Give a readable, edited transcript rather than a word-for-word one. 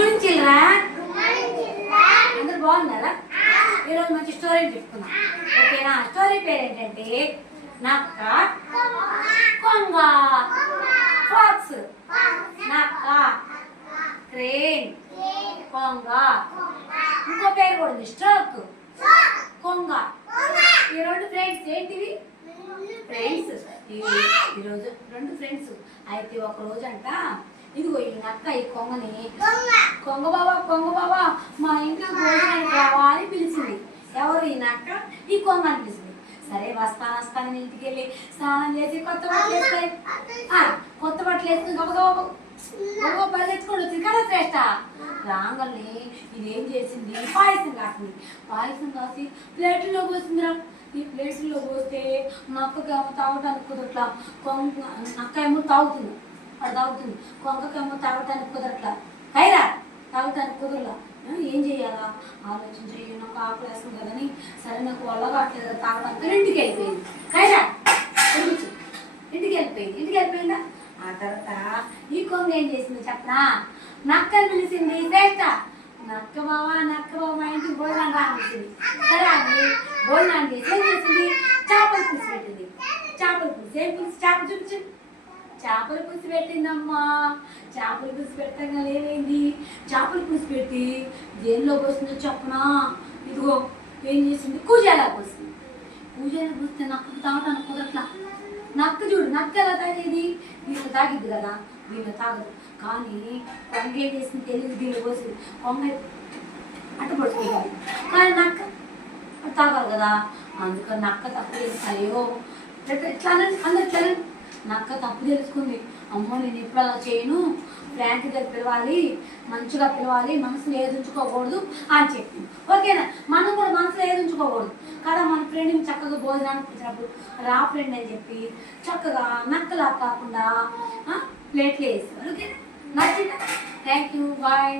Morning children. అందరు బాగున్నారా? ఈరోజు మంచి స్టోరీ చెప్పుకున్నాం. ఓకేనా? స్టోరీ పేరు ఏంటంటే నక్క, కొంగ, ఫాక్స్. నక్క, క్రేన్, కొంగ, ఇంకో పేరు కూడా ఉంది స్ట్రోక్, కొంగ. ఈ రెండు ఫ్రెండ్స్ ఏంటివి? ఫ్రెండ్స్. ఈరోజు రెండు ఫ్రెండ్స్. అయితే ఒక రోజు అంట ఇదిగో ఈ నక్క ఈ కొంగని కొంగ బాబా మా ఇంట్లో భోజనానికి రావా అని పిలిచింది. ఎవరు? ఈ నక్క ఈ కొంగ అని పిలిచింది. సరే వస్తాను ఇంటికి వెళ్ళి స్నానం చేసి కొత్త బట్టలు వేసుకొని గబగబా పరిగెత్తుకొని వచ్చింది కదా శ్రేష్ట. రాంగల్ని ఇదేం చేసింది? పాయసం కాసి ప్లేట్లో పోసిందిరా. ఈ ప్లేట్లో పోస్తే నక్కకేమో తాగటానికి కుదరట్లా. నక్క ఏమో తాగుతుంది, అది తాగుతుంది. కొంగకేమో తాగటానికి కుదరట్లా. కైరా తాగటానికి కుదరలా. ఏం చెయ్యాలా ఆలోచించి నాకు ఆకలి వేస్తుంది కదని సరే నాకు వల్ల కావట్లేదు తాగడానికి ఇంటికి వెళ్ళిపోయింది. కైరా ఇంటికి వెళ్ళిపోయిందా? ఆ తర్వాత ఈ కొంగ ఏం చేసింది చెప్పనా? నక్కని పిలిచింది శ్రేష్ట. నక్క బావా ఇంటికి భోజనం రానిచ్చింది. సరే అని భోజనాన్ని చేసి ఏం చేసింది? చేపల పులుసు పెట్టింది. చేపల పులుసు ఏం పులుసు? చేప చూపించండి. చేపల పులుసు పెట్టిందమ్మా. చేపల పులుసు పెట్టగా ఏమైంది? చేపల పులుసు పెట్టి దేనిలో పోసిందో చెప్పనా? ఇదిగో ఏం చేసింది? కూజాలా పోసింది. కూజాలా పోస్తే నక్కకు తాగటానికి కుదరట్లా. నక్క చూడు, నక్క ఎలా తాగేది? దీన్ని తాగిద్ది కదా, దీన్ని తాగదు. కానీ కొంగ ఏం చేసింది తెలియదు, దీన్ని పోసింది. కొంగ అట్టు పడుతుంది కానీ నక్క తాగాలి కదా. అందుకని నక్క తప్పు చేస్తాయో ఎట్లా అందరు నక్క తప్పు తెలుసుకుంది. అమ్మో నేను ఇప్పుడు అలా చేయను, ఫ్రాంక్ దగ్గర పిలవాలి, మంచిగా పిలవాలి, మనసులో ఏది ఉంచుకోకూడదు అని చెప్పింది. ఓకేనా? మనం కూడా మనసులో ఏది ఉంచుకోకూడదు కదా. మన ఫ్రెండ్ని చక్కగా భోజనానికి పిలిచినప్పుడు రా ఫ్రెండ్ అని చెప్పి చక్కగా నక్కలా కాకుండా ప్లేట్లు వేస్తారు. ఓకేనా? నచ్చిందా? Thank you. బాయ్.